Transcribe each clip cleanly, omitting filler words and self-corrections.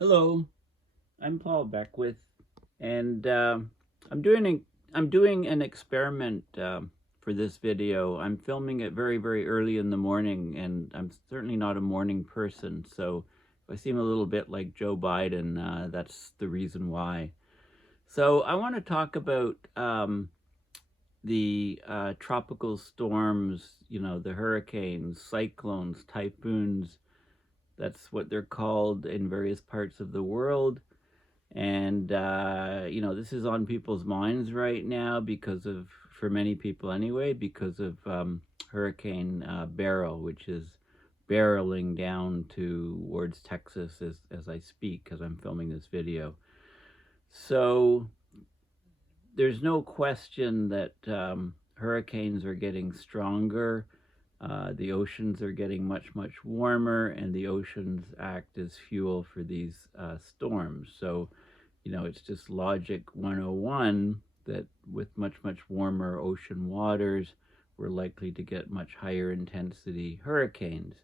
Hello, I'm Paul Beckwith, and I'm doing an experiment for this video. I'm filming it very early in the morning, and I'm certainly not a morning person. So if I seem a little bit like Joe Biden, that's the reason why. So I want to talk about the tropical storms. The hurricanes, cyclones, typhoons. That's what they're called in various parts of the world. And, this is on people's minds right now for many people anyway, because of Hurricane Beryl, which is barreling down towards Texas as I speak, as I'm filming this video. So there's no question that hurricanes are getting stronger. The oceans are getting much warmer, and the oceans act as fuel for these storms. So it's just logic 101 that with much warmer ocean waters, we're likely to get much higher intensity hurricanes.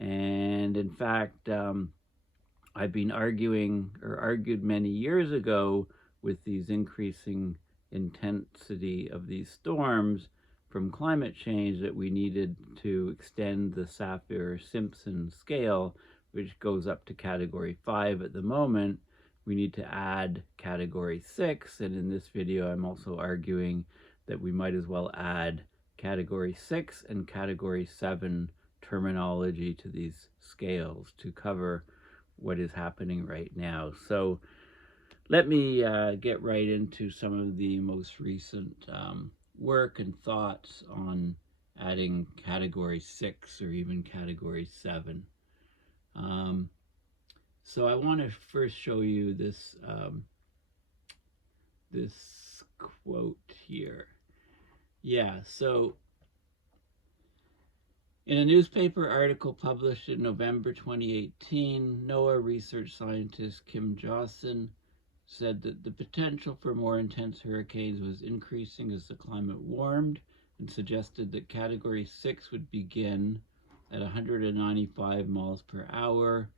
And in fact, I've been argued many years ago with these increasing intensity of these storms from climate change that we needed to extend the Saffir-Simpson scale, which goes up to category 5 at the moment. We need to add category 6, and in this video I'm also arguing that we might as well add category 6 and category 7 terminology to these scales to cover what is happening right now. So let me get right into some of the most recent work and thoughts on adding category 6 or even category 7. So I want to first show you this this quote here. So in a newspaper article published in November 2018, NOAA research scientist Kim Jawson said that the potential for more intense hurricanes was increasing as the climate warmed, and suggested that category 6 would begin at 195 miles per hour,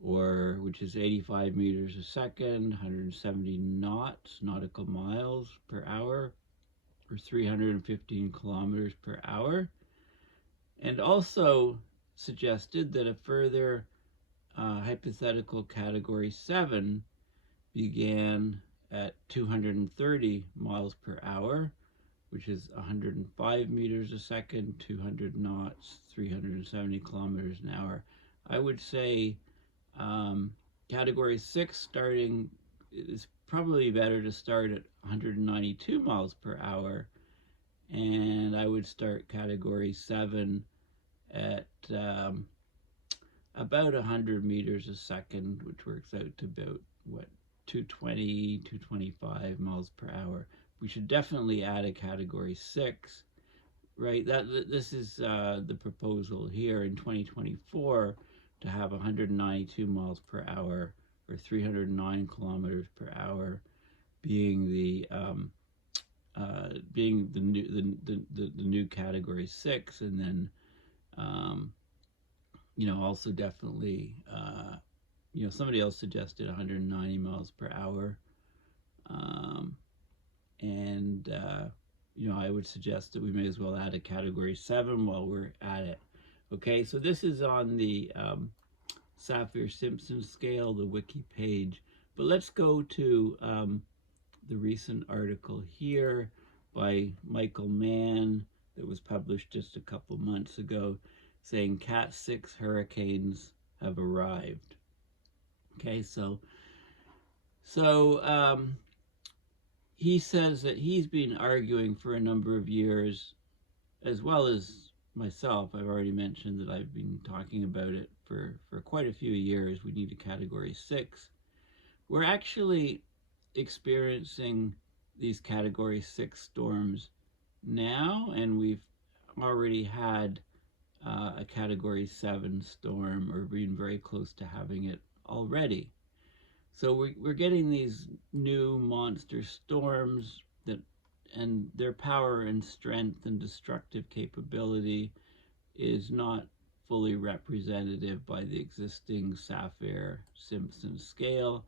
which is 85 meters a second, 170 nautical miles per hour, or 315 kilometers per hour, and also suggested that a further hypothetical category 7 began at 230 miles per hour, which is 105 meters a second, 200 knots, 370 kilometers an hour. I would say category 6 is probably better to start at 192 miles per hour, and I would start category 7 at about 100 meters a second, which works out to about 220, 225 miles per hour. We should definitely add a category 6, right? This is the proposal here in 2024, to have 192 miles per hour, or 309 kilometers per hour, being the new category 6, and then also definitely somebody else suggested 190 miles per hour, and I would suggest that we may as well add a category 7 while we're at it. Okay, so this is on the Saffir-Simpson scale, the wiki page. But let's go to the recent article here by Michael Mann that was published just a couple months ago, saying CAT6 hurricanes have arrived. Okay, so he says that he's been arguing for a number of years, as well as myself. I've already mentioned that I've been talking about it for quite a few years. We need a category 6. We're actually experiencing these category 6 storms now, and we've already had a category 7 storm, or been very close to having it already. So we're getting these new monster storms and their power and strength and destructive capability is not fully representative by the existing Saffir-Simpson scale,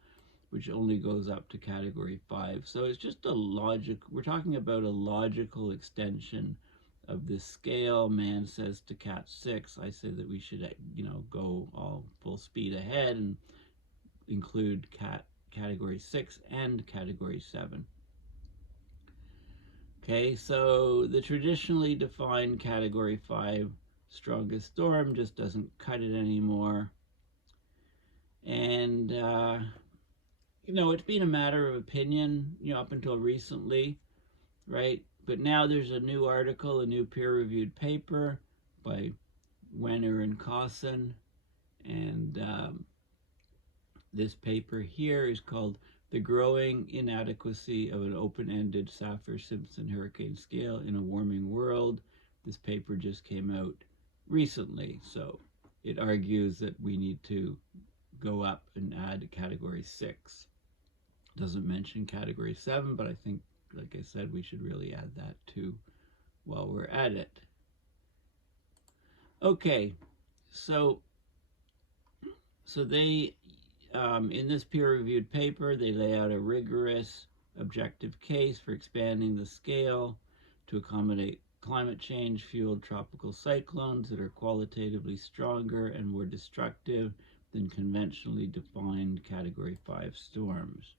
which only goes up to category 5. So it's just a we're talking about a logical extension of this scale. Man says to CAT6, I say that we should, go all full speed ahead and include category 6 and category 7. Okay, so the traditionally defined category 5 strongest storm just doesn't cut it anymore. And, it's been a matter of opinion, up until recently, right? But now there's a new article, a new peer-reviewed paper by Wenner and Cosson, and this paper here is called The Growing Inadequacy of an Open-Ended Saffir-Simpson Hurricane Scale in a Warming World. This paper just came out recently, so it argues that we need to go up and add category 6. It doesn't mention category 7, but I think, like I said, we should really add that too while we're at it. Okay, so they, in this peer-reviewed paper, they lay out a rigorous objective case for expanding the scale to accommodate climate change-fueled tropical cyclones that are qualitatively stronger and more destructive than conventionally defined category 5 storms.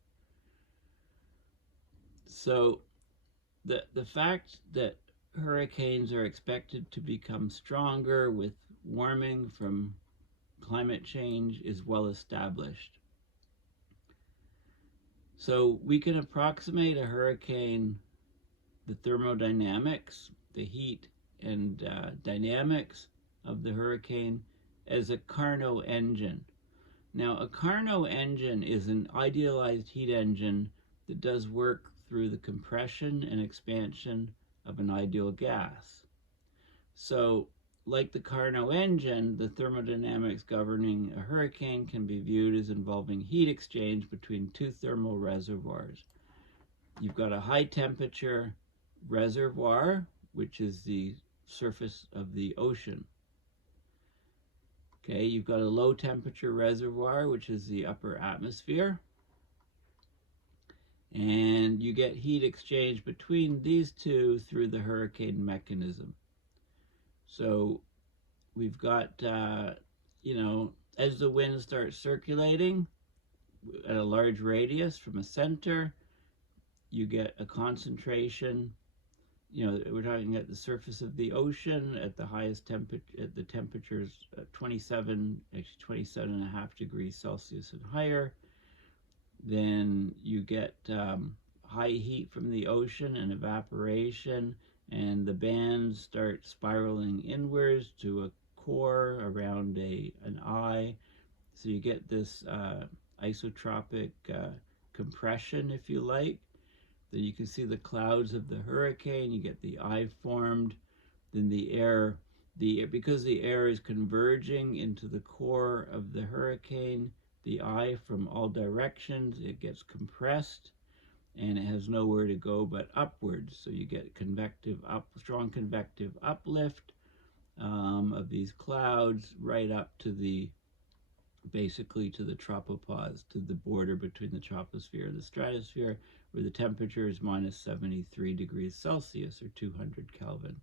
So the fact that hurricanes are expected to become stronger with warming from climate change is well established. So we can approximate a hurricane, the thermodynamics, the heat and dynamics of the hurricane, as a Carnot engine. Now, a Carnot engine is an idealized heat engine that does work through the compression and expansion of an ideal gas. So, like the Carnot engine, the thermodynamics governing a hurricane can be viewed as involving heat exchange between two thermal reservoirs. You've got a high temperature reservoir, which is the surface of the ocean. Okay, you've got a low temperature reservoir, which is the upper atmosphere. And you get heat exchange between these two through the hurricane mechanism. So we've got, as the wind starts circulating at a large radius from a center, you get a concentration. We're talking at the surface of the ocean at the highest temperature, at the temperatures 27.5 degrees Celsius and higher. Then you get high heat from the ocean and evaporation, and the bands start spiraling inwards to a core around an eye. So you get this isotropic compression, if you like. Then you can see the clouds of the hurricane. You get the eye formed. Then because the air is converging into the core of the hurricane, the eye from all directions, it gets compressed, and it has nowhere to go but upwards. So you get strong convective uplift of these clouds right up to basically to the tropopause, to the border between the troposphere and the stratosphere, where the temperature is minus 73 degrees Celsius or 200 Kelvin.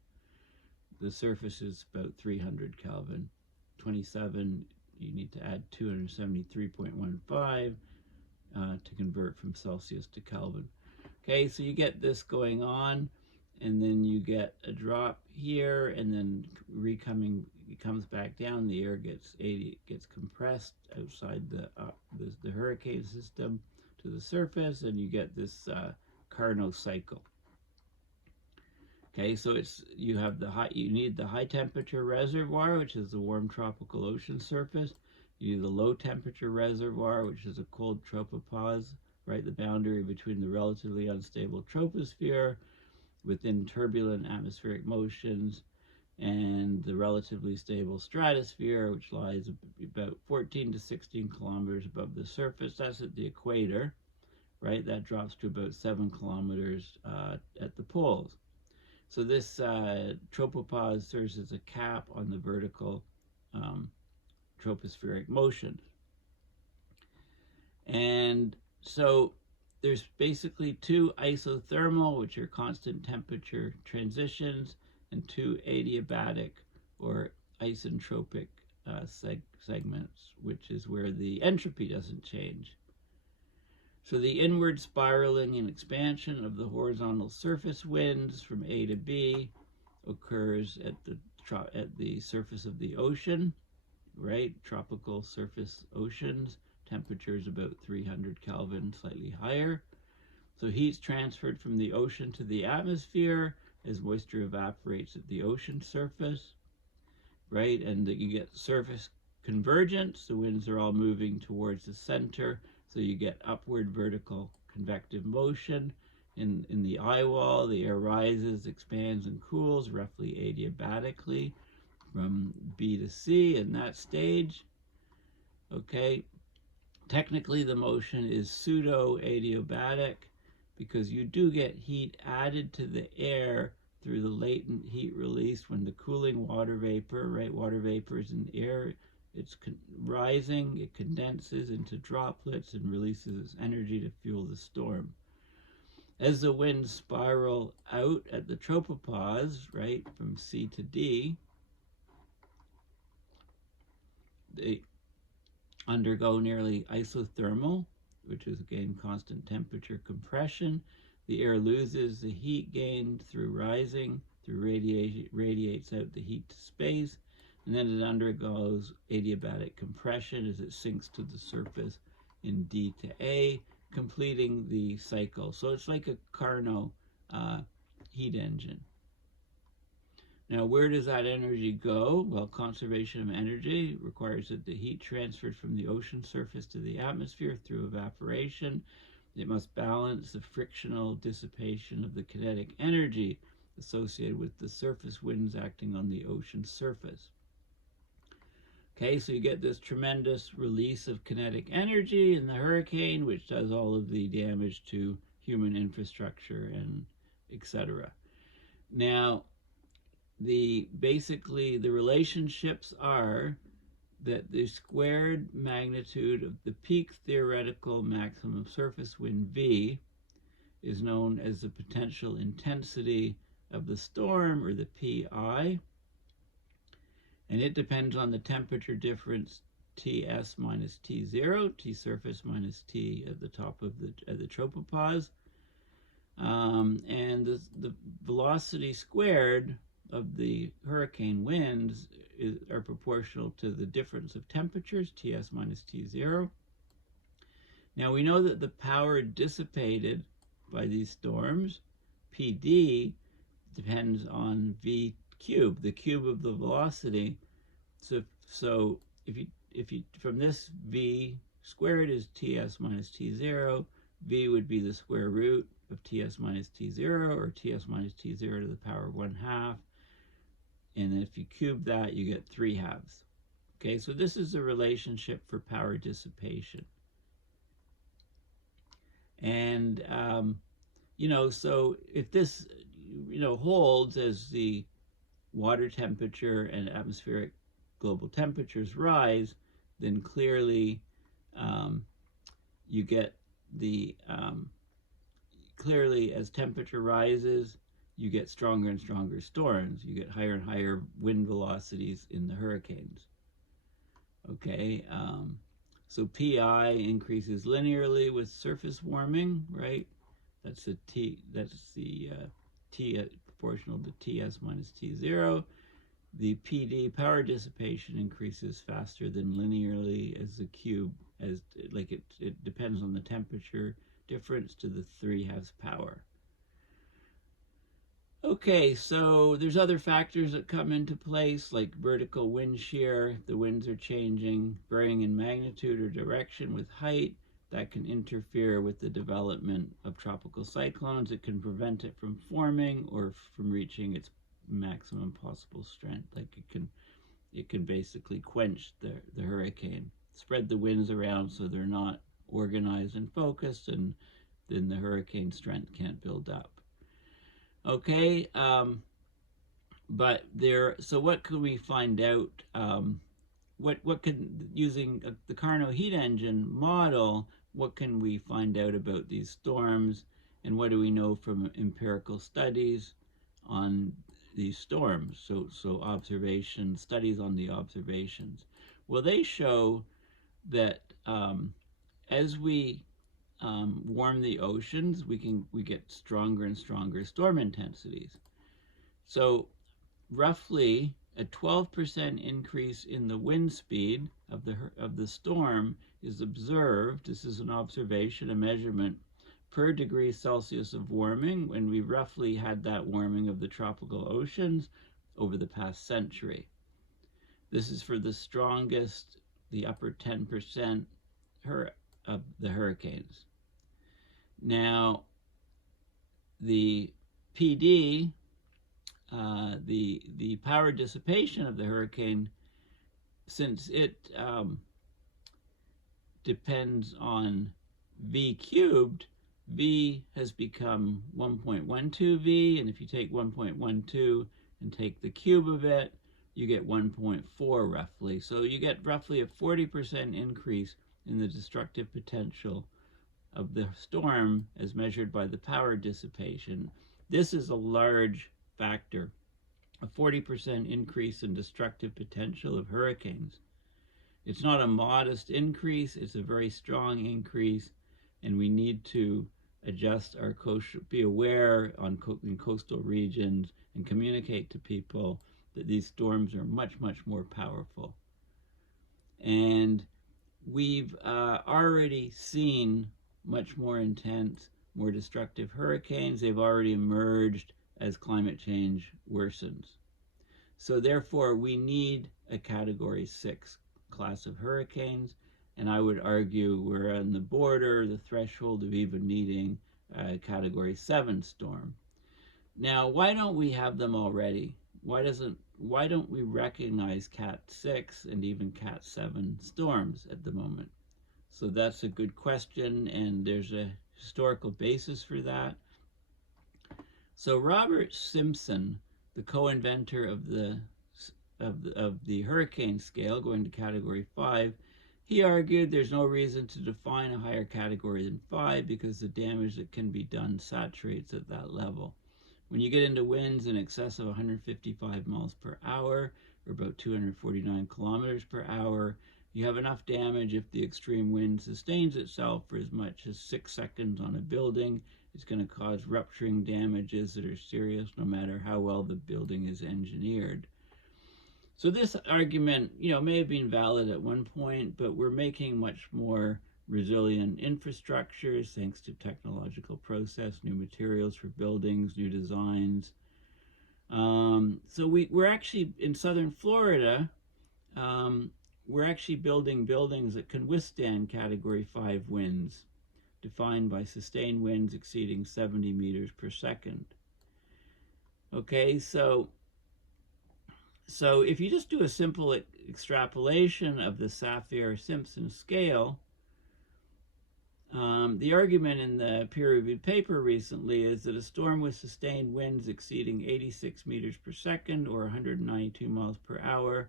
The surface is about 300 Kelvin. 27, you need to add 273.15 to convert from Celsius to Kelvin. Okay, so you get this going on, and then you get a drop here, and then it comes back down. The air gets compressed outside the hurricane system to the surface, and you get this Carnot cycle. Okay, so you need the high temperature reservoir, which is the warm tropical ocean surface. You need the low temperature reservoir, which is a cold tropopause, right, the boundary between the relatively unstable troposphere within turbulent atmospheric motions and the relatively stable stratosphere, which lies about 14 to 16 kilometers above the surface. That's at the equator, right? That drops to about 7 kilometers at the poles. So this tropopause serves as a cap on the vertical tropospheric motions. And so there's basically two isothermal, which are constant temperature transitions, and two adiabatic or isentropic segments, which is where the entropy doesn't change. So the inward spiraling and expansion of the horizontal surface winds from A to B occurs at the surface of the ocean, right? Tropical surface oceans, temperatures about 300 Kelvin, slightly higher. So heat's transferred from the ocean to the atmosphere as moisture evaporates at the ocean surface, right? And you get surface convergence. The winds are all moving towards the center, so you get upward vertical convective motion. In the eye wall, the air rises, expands, and cools roughly adiabatically from B to C in that stage. Okay, technically the motion is pseudo-adiabatic because you do get heat added to the air through the latent heat released when the cooling water vapor, right? Water vapor is in the air, it's rising, it condenses into droplets and releases its energy to fuel the storm. As the winds spiral out at the tropopause, right, from C to D, they undergo nearly isothermal, which is again constant temperature compression. The air loses the heat gained through rising, radiates out the heat to space, and then it undergoes adiabatic compression as it sinks to the surface in D to A, completing the cycle. So it's like a Carnot heat engine. Now, where does that energy go? Well, conservation of energy requires that the heat transferred from the ocean surface to the atmosphere through evaporation. It must balance the frictional dissipation of the kinetic energy associated with the surface winds acting on the ocean surface. Okay, so you get this tremendous release of kinetic energy in the hurricane, which does all of the damage to human infrastructure and etc. Now, basically the relationships are that the squared magnitude of the peak theoretical maximum surface wind V is known as the potential intensity of the storm, or the PI, and it depends on the temperature difference Ts minus T0, T surface minus T at the top of the tropopause, and the velocity squared of the hurricane winds are proportional to the difference of temperatures, Ts minus T0. Now we know that the power dissipated by these storms, PD, depends on V cubed, the cube of the velocity. So if you from this V squared is Ts minus T0, V would be the square root of Ts minus T0, or Ts minus T0 to the power of 1/2. And if you cube that, you get 3/2. Okay, so this is the relationship for power dissipation. And, so if this, holds as the water temperature and atmospheric global temperatures rise, then clearly you get clearly as temperature rises, you get stronger and stronger storms. You get higher and higher wind velocities in the hurricanes. Okay, so PI increases linearly with surface warming, right? That's the T proportional to Ts minus T0. The PD, power dissipation, increases faster than linearly as the cube, it depends on the temperature difference to the 3/2 power. Okay, so there's other factors that come into place, like vertical wind shear. The winds are changing, varying in magnitude or direction with height. That can interfere with the development of tropical cyclones. It can prevent it from forming or from reaching its maximum possible strength. Like it can basically quench the hurricane, spread the winds around so they're not organized and focused, and then the hurricane strength can't build up. Okay, so what can we find out what can, using the Carnot heat engine model, what can we find out about these storms, and what do we know from empirical studies on these storms? So observations, studies on the observations. Well, they show that as we warm the oceans, we get stronger and stronger storm intensities. So roughly a 12% increase in the wind speed of the storm is observed. This is an observation, a measurement per degree Celsius of warming, when we roughly had that warming of the tropical oceans over the past century. This is for the strongest, the upper 10% of the hurricanes. Now, the PD, the power dissipation of the hurricane, since it depends on V cubed, V has become 1.12 V, and if you take 1.12 and take the cube of it, you get 1.4 roughly. So you get roughly a 40% increase in the destructive potential of the storm as measured by the power dissipation. This is a large factor, a 40% increase in destructive potential of hurricanes. It's not a modest increase, it's a very strong increase, and we need to adjust our be aware in coastal regions and communicate to people that these storms are much, much more powerful. And we've already seen much more intense, more destructive hurricanes. They've already emerged as climate change worsens. So therefore, we need a Category 6 class of hurricanes, and I would argue we're on the border, the threshold of even needing a Category 7 storm. Now, why don't we have them already? Why don't we recognize CAT6 and even CAT7 storms at the moment? So that's a good question, and there's a historical basis for that. So Robert Simpson, the co-inventor of the hurricane scale, going to Category 5, he argued there's no reason to define a higher category than 5 because the damage that can be done saturates at that level. When you get into winds in excess of 155 miles per hour, or about 249 kilometers per hour, you have enough damage. If the extreme wind sustains itself for as much as 6 seconds on a building, it's going to cause rupturing damages that are serious no matter how well the building is engineered. So this argument, may have been valid at one point, but we're making much more resilient infrastructures thanks to technological process, new materials for buildings, new designs. So we're actually, in southern Florida, we're actually building buildings that can withstand Category 5 winds, defined by sustained winds exceeding 70 meters per second. Okay, so if you just do a simple extrapolation of the Saffir-Simpson scale, the argument in the peer-reviewed paper recently is that a storm with sustained winds exceeding 86 meters per second or 192 miles per hour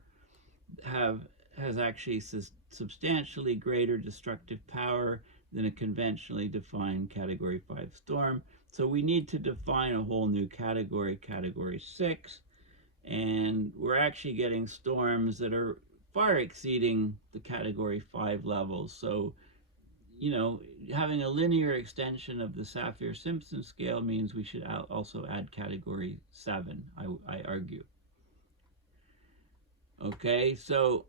has actually substantially greater destructive power than a conventionally defined Category 5 storm. So we need to define a whole new category, Category 6, and we're actually getting storms that are far exceeding the Category 5 levels. So, having a linear extension of the Saffir-Simpson scale means we should also add Category 7, I argue. Okay, so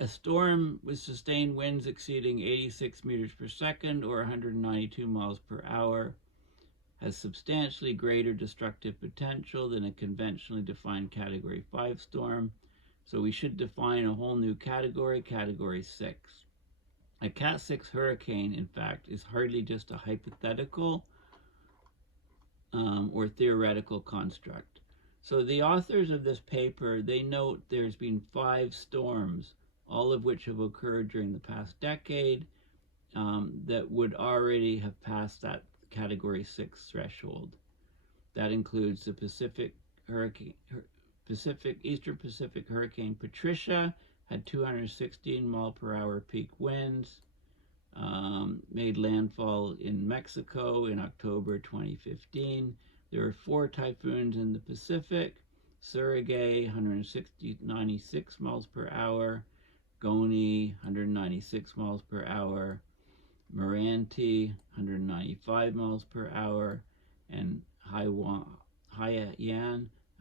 a storm with sustained winds exceeding 86 meters per second or 192 miles per hour has substantially greater destructive potential than a conventionally defined Category 5 storm. So we should define a whole new category, Category 6. A CAT6 hurricane, in fact, is hardly just a hypothetical or theoretical construct. So the authors of this paper, they note there's been 5 storms, all of which have occurred during the past decade, that would already have passed that Category 6 threshold. That includes the Pacific Eastern Pacific Hurricane Patricia had 216 mile per hour peak winds, made landfall in Mexico in October 2015. There were 4 typhoons in the Pacific: Surigay, 96 miles per hour, Goni, 196 miles per hour, Moranti, 195 miles per hour, and Haiyan,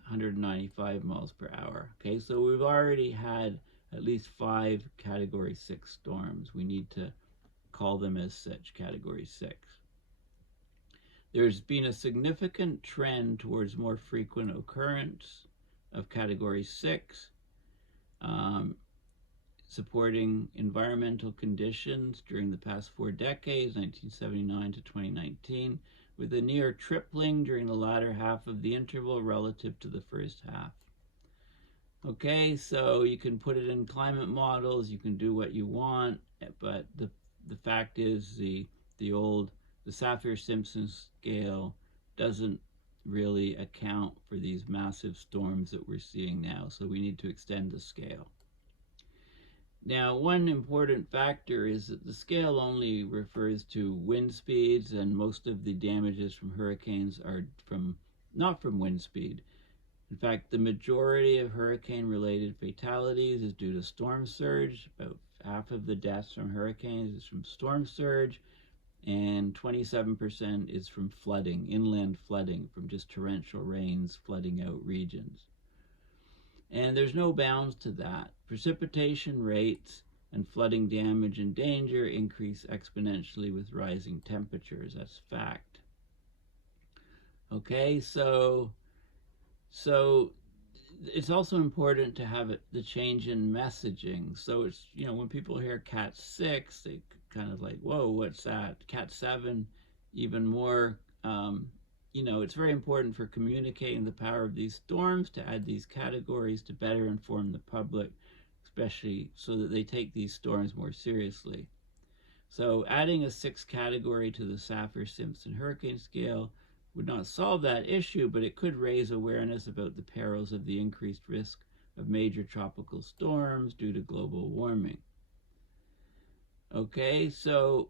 195 miles per hour. Okay, so we've already had at least 5 Category 6 storms. We need to call them as such, Category 6. There's been a significant trend towards more frequent occurrence of Category 6, supporting environmental conditions during the past 4 decades, 1979 to 2019, with a near tripling during the latter half of the interval relative to the first half. Okay, so you can put it in climate models, you can do what you want, but the fact is the Saffir-Simpson scale doesn't really account for these massive storms that we're seeing now, so we need to extend the scale. Now, one important factor is that the scale only refers to wind speeds, and most of the damages from hurricanes are not from wind speed. In fact, the majority of hurricane-related fatalities is due to storm surge. About half of the deaths from hurricanes is from storm surge, and 27% is from flooding, inland flooding, from just torrential rains flooding out regions. And there's no bounds to that. Precipitation rates and flooding damage and danger increase exponentially with rising temperatures. That's fact. Okay, so it's also important to have the change in messaging. So it's, when people hear CAT6, they kind of like, whoa, what's that? CAT7, even more. It's very important for communicating the power of these storms to add these categories to better inform the public, especially so that they take these storms more seriously. So adding a 6th category to the Saffir-Simpson hurricane scale would not solve that issue, but it could raise awareness about the perils of the increased risk of major tropical storms due to global warming. Okay, so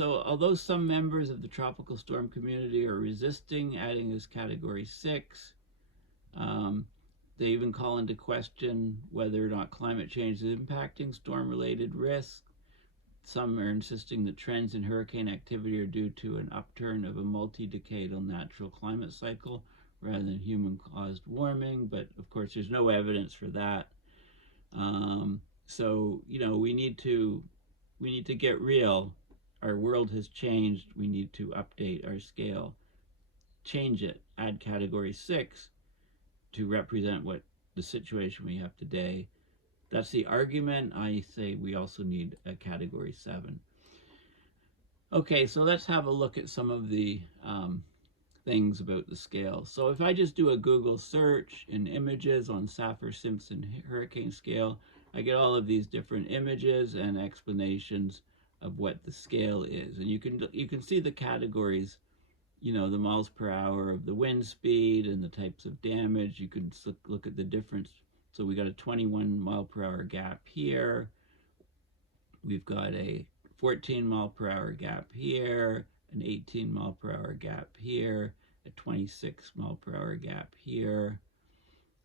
although some members of the tropical storm community are resisting adding this Category 6, they even call into question whether or not climate change is impacting storm-related risks. Some are insisting that trends in hurricane activity are due to an upturn of a multi-decadal natural climate cycle rather than human-caused warming, but of course there's no evidence for that. So we need to get real. Our world has changed. We need to update our scale, change it, add Category 6 to represent what the situation we have today. That's the argument. I say we also need a Category 7. Okay, so let's have a look at some of the things about the scale. So if I just do a Google search in images on Saffir-Simpson hurricane scale, I get all of these different images and explanations of what the scale is. And you can see the categories, the miles per hour of the wind speed and the types of damage. You can look at the difference. So we got a 21 mile per hour gap here. We've got a 14 mile per hour gap here, an 18 mile per hour gap here, a 26 mile per hour gap here,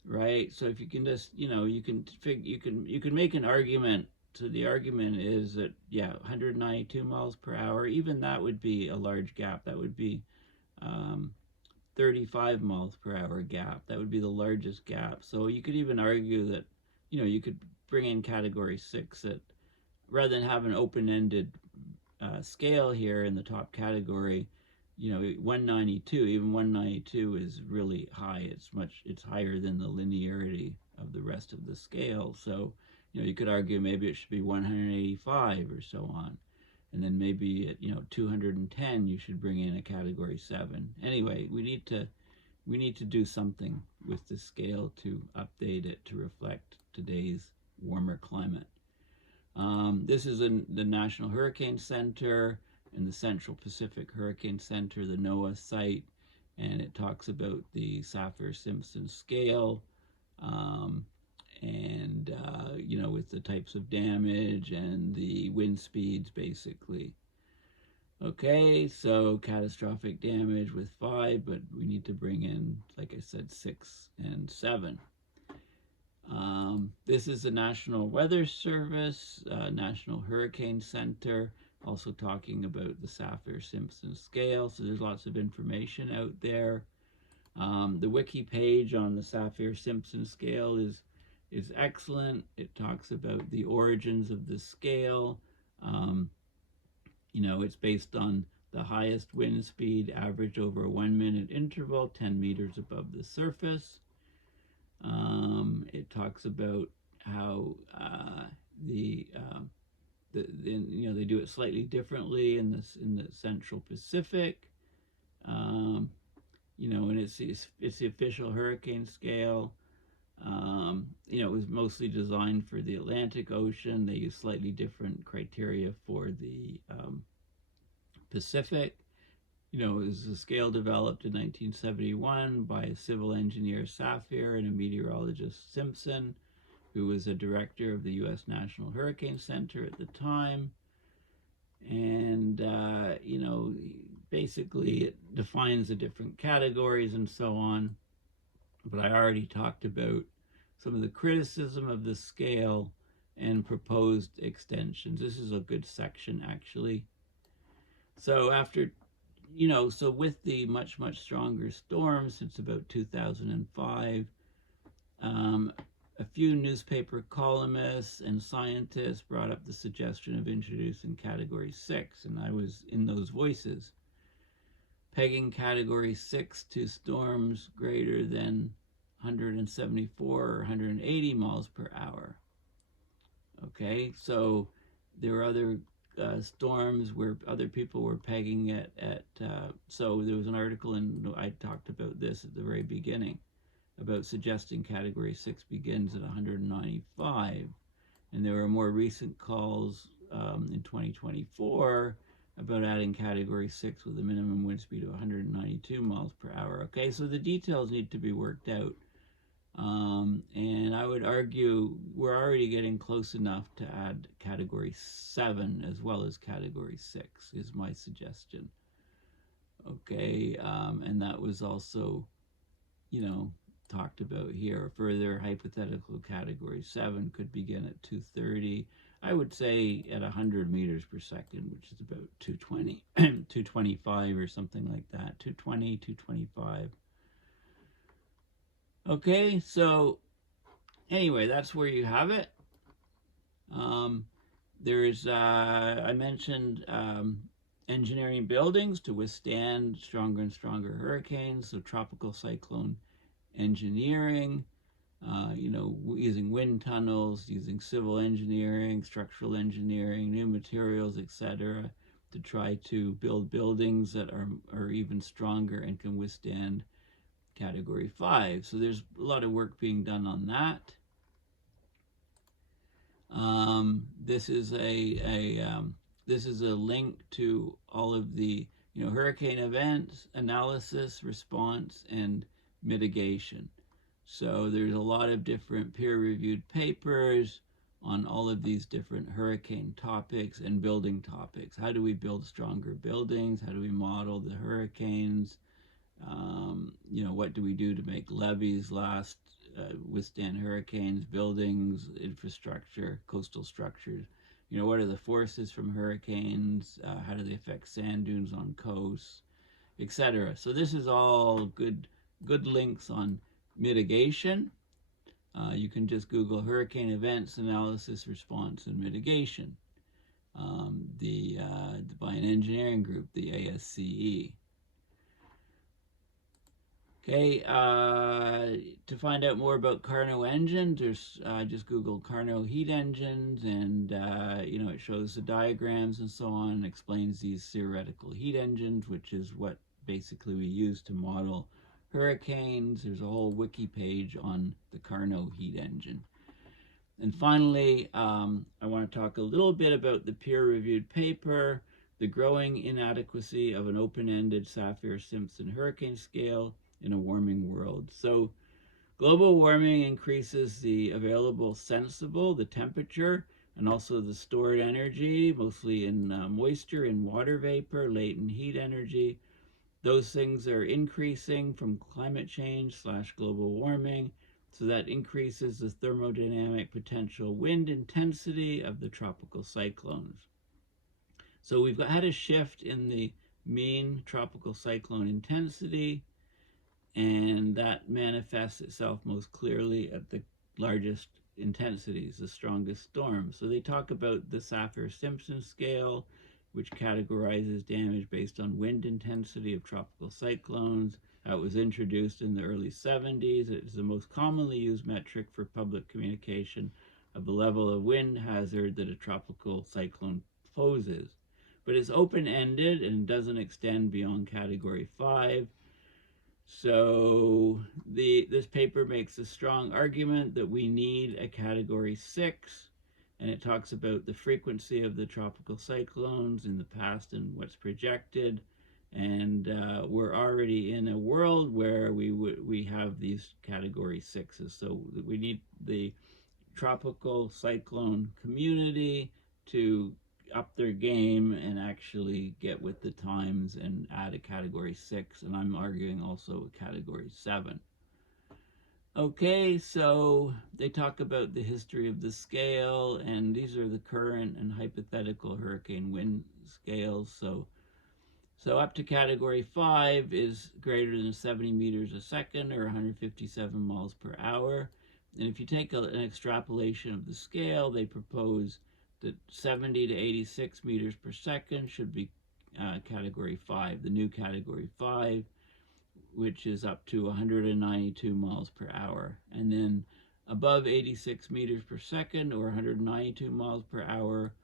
right? So if you can just, you can make an argument. So the argument is that, 192 miles per hour, even that would be a large gap. That would be 35 miles per hour gap. That would be the largest gap. So you could even argue that, you could bring in Category 6 that rather than have an open-ended scale here in the top category, 192, even 192 is really high. It's higher than the linearity of the rest of the scale. So, you could argue maybe it should be 185 or so on. And then maybe at 210 you should bring in a Category 7. Anyway, we need to do something with the scale to update it to reflect today's warmer climate. This is the National Hurricane Center and the Central Pacific Hurricane Center, the NOAA site. and it talks about the Saffir-Simpson scale, and with the types of damage and the wind speeds, basically. Okay, so catastrophic damage with 5, but we need to bring in, like I said, 6 and 7. This is the National Weather Service, National Hurricane Center, also talking about the Saffir-Simpson scale. So there's lots of information out there. The wiki page on the Saffir-Simpson scale is excellent. It talks about the origins of the scale. It's based on the highest wind speed averaged over a 1-minute interval, 10 meters above the surface. It talks about how they do it slightly differently in the Central Pacific. And it's the official hurricane scale. It was mostly designed for the Atlantic Ocean. They use slightly different criteria for the Pacific. It was a scale developed in 1971 by a civil engineer, Saffir, and a meteorologist, Simpson, who was a director of the U.S. National Hurricane Center at the time. And, basically it defines the different categories and so on. But I already talked about some of the criticism of the scale and proposed extensions. This is a good section, actually. So so with the much stronger storms since about 2005, a few newspaper columnists and scientists brought up the suggestion of introducing Category 6, and I was in those voices, pegging Category 6 to storms greater than 174 or 180 miles per hour. Okay, so there were other storms where other people were pegging it at, so there was an article, and I talked about this at the very beginning, about suggesting Category 6 begins at 195. And there were more recent calls in 2024 about adding Category 6 with a minimum wind speed of 192 miles per hour. Okay, so the details need to be worked out. And I would argue we're already getting close enough to add Category 7 as well as Category 6 is my suggestion. Okay, and that was also, talked about here. Further, hypothetical Category 7 could begin at 230. I would say at 100 meters per second, which is about 220, 225 or something like that, 220, 225. Okay, so anyway, that's where you have it. There's, I mentioned engineering buildings to withstand stronger and stronger hurricanes, so tropical cyclone engineering, using wind tunnels, using civil engineering, structural engineering, new materials, etc., to try to build buildings that are even stronger and can withstand Category 5. So there's a lot of work being done on that. This is a link to all of the hurricane events, analysis, response, and mitigation. So there's a lot of different peer-reviewed papers on all of these different hurricane topics and building topics. How do we build stronger buildings? How do we model the hurricanes? What do we do to make levees last, withstand hurricanes, buildings, infrastructure, coastal structures? What are the forces from hurricanes? How do they affect sand dunes on coasts, etc.? So this is all good links on mitigation. You can just Google hurricane events, analysis, response, and mitigation. By an engineering group, the ASCE. Okay, to find out more about Carnot engines, just Google Carnot heat engines, and it shows the diagrams and so on, and explains these theoretical heat engines, which is what basically we use to model hurricanes. There's a whole wiki page on the Carnot heat engine. And finally, I want to talk a little bit about the peer-reviewed paper the growing inadequacy of an open-ended Saffir-Simpson hurricane scale in a warming world. So global warming increases the available sensible, the temperature, and also the stored energy, mostly in moisture and water vapor, latent heat energy. Those things are increasing from climate change / global warming, so that increases the thermodynamic potential wind intensity of the tropical cyclones. So we've had a shift in the mean tropical cyclone intensity, and that manifests itself most clearly at the largest intensities, the strongest storms. So they talk about the Saffir-Simpson scale, which categorizes damage based on wind intensity of tropical cyclones. It was introduced in the early 70s. It is the most commonly used metric for public communication of the level of wind hazard that a tropical cyclone poses. But it's open-ended and doesn't extend beyond Category 5. So this paper makes a strong argument that we need a Category 6, and it talks about the frequency of the tropical cyclones in the past and what's projected. And we're already in a world where we have these Category 6s. So we need the tropical cyclone community to up their game and actually get with the times and add a Category 6, and I'm arguing also a Category 7. Okay, so they talk about the history of the scale, and these are the current and hypothetical hurricane wind scales. So up to Category 5 is greater than 70 meters a second, or 157 miles per hour. And if you take an extrapolation of the scale, they propose that 70 to 86 meters per second should be Category 5, the new Category 5, which is up to 192 miles per hour. And then above 86 meters per second or 192 miles per hour,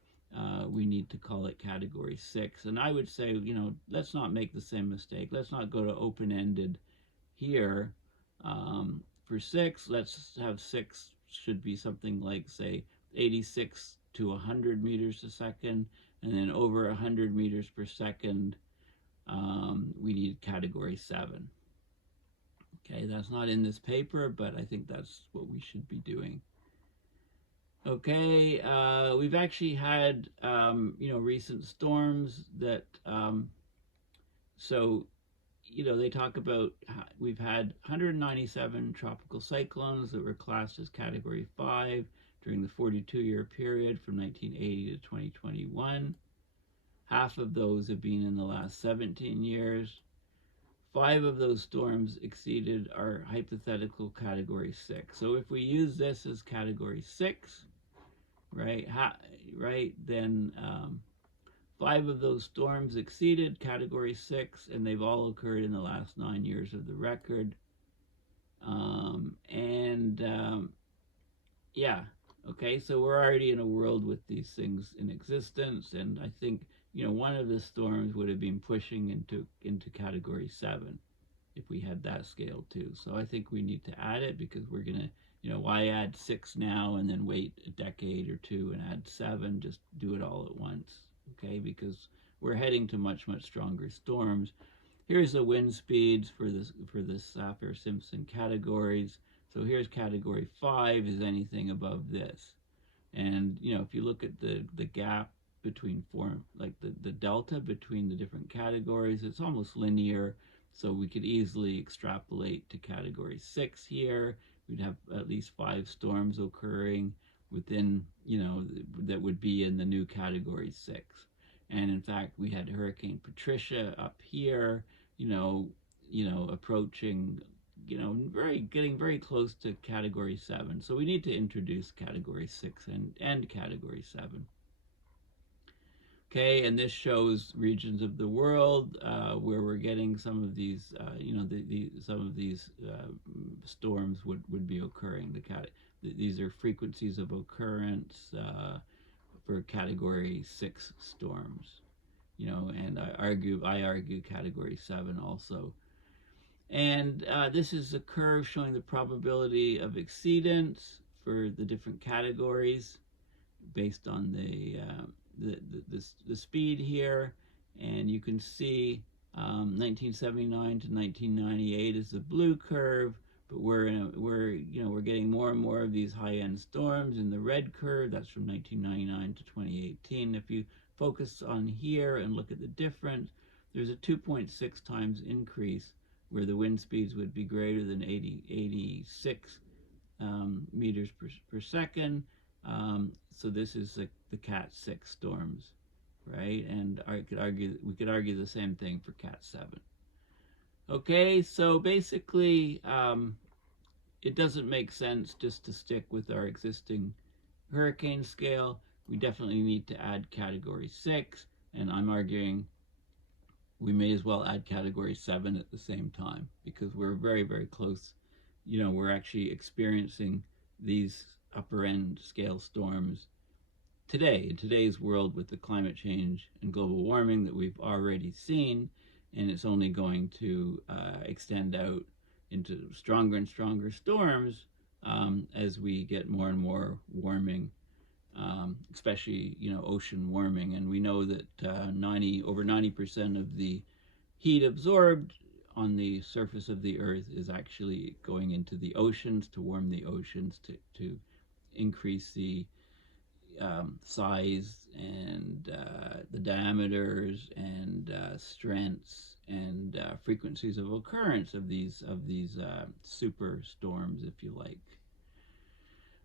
we need to call it Category 6. And I would say, let's not make the same mistake. Let's not go to open-ended here. For 6, let's have 6 should be something like, say, 86 to 100 meters a second, and then over 100 meters per second, we need Category 7. Okay, that's not in this paper, but I think that's what we should be doing. Okay, we've actually had, recent storms that, they talk about, we've had 197 tropical cyclones that were classed as Category 5 during the 42-year period from 1980 to 2021. Half of those have been in the last 17 years. 5 of those storms exceeded our hypothetical Category 6. So if we use this as Category 6, then 5 of those storms exceeded Category 6, and they've all occurred in the last 9 years of the record. Okay, so we're already in a world with these things in existence, and I think, one of the storms would have been pushing into Category 7 if we had that scale too. So I think we need to add it, because we're going to, why add 6 now and then wait a decade or two and add 7? Just do it all at once, okay? Because we're heading to much, much stronger storms. Here's the wind speeds for the Saffir-Simpson categories. So here's Category 5 is anything above this. And, if you look at the gap between the delta between the different categories, it's almost linear. So we could easily extrapolate to Category 6 here. We'd have at least 5 storms occurring within, that would be in the new Category 6. And in fact, we had Hurricane Patricia up here, approaching, getting very close to Category 7. So we need to introduce Category 6 and Category 7. Okay, and this shows regions of the world where we're getting some of these, some of these storms would be occurring. These are frequencies of occurrence for Category 6 storms, and I argue Category 7 also. And this is a curve showing the probability of exceedance for the different categories based on the speed here. And you can see 1979 to 1998 is the blue curve, but we're getting more and more of these high-end storms in the red curve. That's from 1999 to 2018. If you focus on here and look at the difference, there's a 2.6 times increase where the wind speeds would be greater than 86 meters per second. So this is the CAT6 storms, right? And we could argue the same thing for CAT7. Okay, so basically, it doesn't make sense just to stick with our existing hurricane scale. We definitely need to add Category 6, and I'm arguing we may as well add Category 7 at the same time, because we're very, very close. We're actually experiencing these upper end scale storms today, in today's world, with the climate change and global warming that we've already seen, and it's only going to extend out into stronger and stronger storms as we get more and more warming, especially ocean warming. And we know that over 90% of the heat absorbed on the surface of the Earth is actually going into the oceans to warm the oceans, to increase the size and the diameters and strengths and frequencies of occurrence of these super storms, if you like.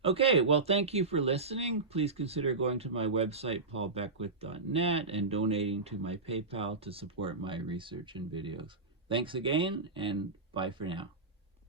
Okay, well, thank you for listening. Please consider going to my website, paulbeckwith.net, and donating to my PayPal to support my research and videos. Thanks again, and bye for now.